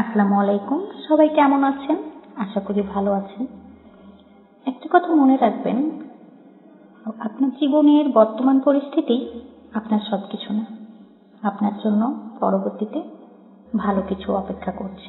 আসসালামু আলাইকুম। সবাই কেমন আছেন? আশা করি ভালো আছেন। একটা কথা মনে রাখবেন, আপনার জীবনের বর্তমান পরিস্থিতি আপনার সবকিছু না। আপনার জন্য পরবর্তীতে ভালো কিছু অপেক্ষা করছে।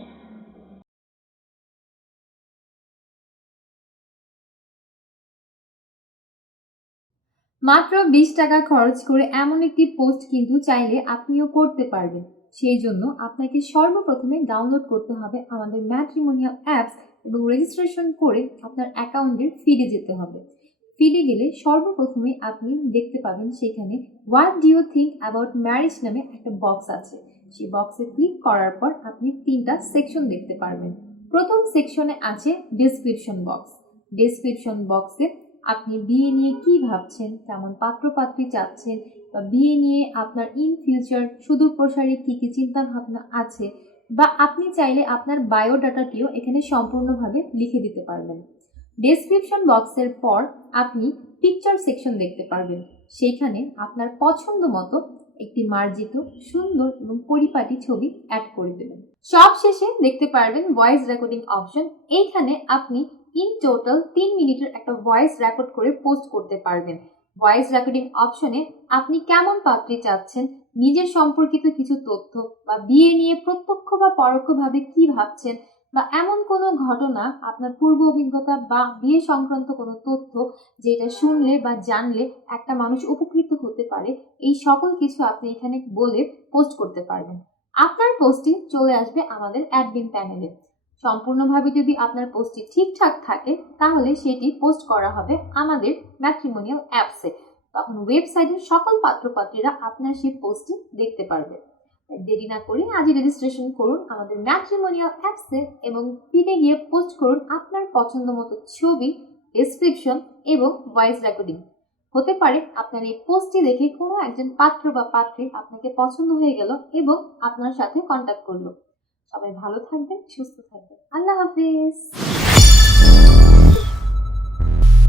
মাত্র 20 টাকা খরচ করে এমন একটি পোস্ট কিন্তু চাইলে আপনিও করতে পারবেন। সেই জন্য আপনাকে সর্বপ্রথমে ডাউনলোড করতে হবে আমাদের ম্যাট্রিমোনিয়াল অ্যাপস এবং রেজিস্ট্রেশন করে আপনার অ্যাকাউন্টের ফিডে যেতে হবে। ফিডে গেলে সর্বপ্রথমে আপনি দেখতে পাবেন সেখানে what do you think about marriage নামে একটা বক্স আছে। সেই বক্সে ক্লিক করার পর আপনি 3টা সেকশন দেখতে পারবেন। প্রথম সেকশনে আছে ডেসক্রিপশন বক্স। ডেসক্রিপশন বক্সে আপনি বিয়ে নিয়ে কি ভাবছেন, কেমন পাত্রপাত্রী চাচ্ছেন, বা বিয়ে নিয়ে আপনার ইন ফিউচার সুদূর প্রসারী কী কী চিন্তা ভাবনা আছে, বা আপনি চাইলে আপনার বায়োডাটাটিও এখানে সম্পূর্ণভাবে লিখে দিতে পারবেন। ডেসক্রিপশন বক্সের পর আপনি পিকচার সেকশন দেখতে পারবেন। সেইখানে আপনার পছন্দ মতো একটি মার্জিত, সুন্দর এবং পরিপাটি ছবি অ্যাড করে দেবেন। সব শেষে দেখতে পারবেন ভয়েস রেকর্ডিং অপশন। এইখানে আপনি ইন টোটাল 3 মিনিটের একটা ভয়েস রেকর্ড করে পোস্ট করতে পারবেন। ভয়েস রেকর্ডিং অপশনে আপনি কেমন পাত্রী চাচ্ছেন, নিজের সম্পর্কিত কিছু তথ্য, বা বিয়ে নিয়ে প্রত্যক্ষ বা পরোক্ষভাবে কি ভাবছেন, বা এমন কোনো ঘটনা, আপনার পূর্ব অভিজ্ঞতা বা বিয়ে সংক্রান্ত কোনো তথ্য যেটা শুনলে বা জানলে একটা মানুষ উপকৃত হতে পারে, এই সকল কিছু আপনি এখানে বলে পোস্ট করতে পারবেন। আপনার পোস্টটি চলে আসবে আমাদের অ্যাডমিন প্যানেলে। সম্পূর্ণভাবে যদি আপনার পোস্টটি ঠিকঠাক থাকে তাহলে সেটি পোস্ট করা হবে আমাদের ম্যাট্রিমোনিয়াল অ্যাপসে। তখন ওয়েবসাইটের সকল পাত্রপাত্রীরা আপনার সেই পোস্টটি দেখতে পারবে। দেরি না করে আজই রেজিস্ট্রেশন করুন আমাদের ম্যাট্রিমোনিয়াল অ্যাপসে এবং ফিডে গিয়ে পোস্ট করুন আপনার পছন্দ মতো ছবি, ডেসক্রিপশন এবং ভয়েস রেকর্ডিং। হতে পারে আপনার এই পোস্টটি দেখে কোনো একজন পাত্র বা পাত্রী আপনাকে পছন্দ হয়ে গেল এবং আপনার সাথে কন্ট্যাক্ট করলো। সবাই ভালো থাকবেন, সুস্থ থাকবেন। আল্লাহ হাফিজ।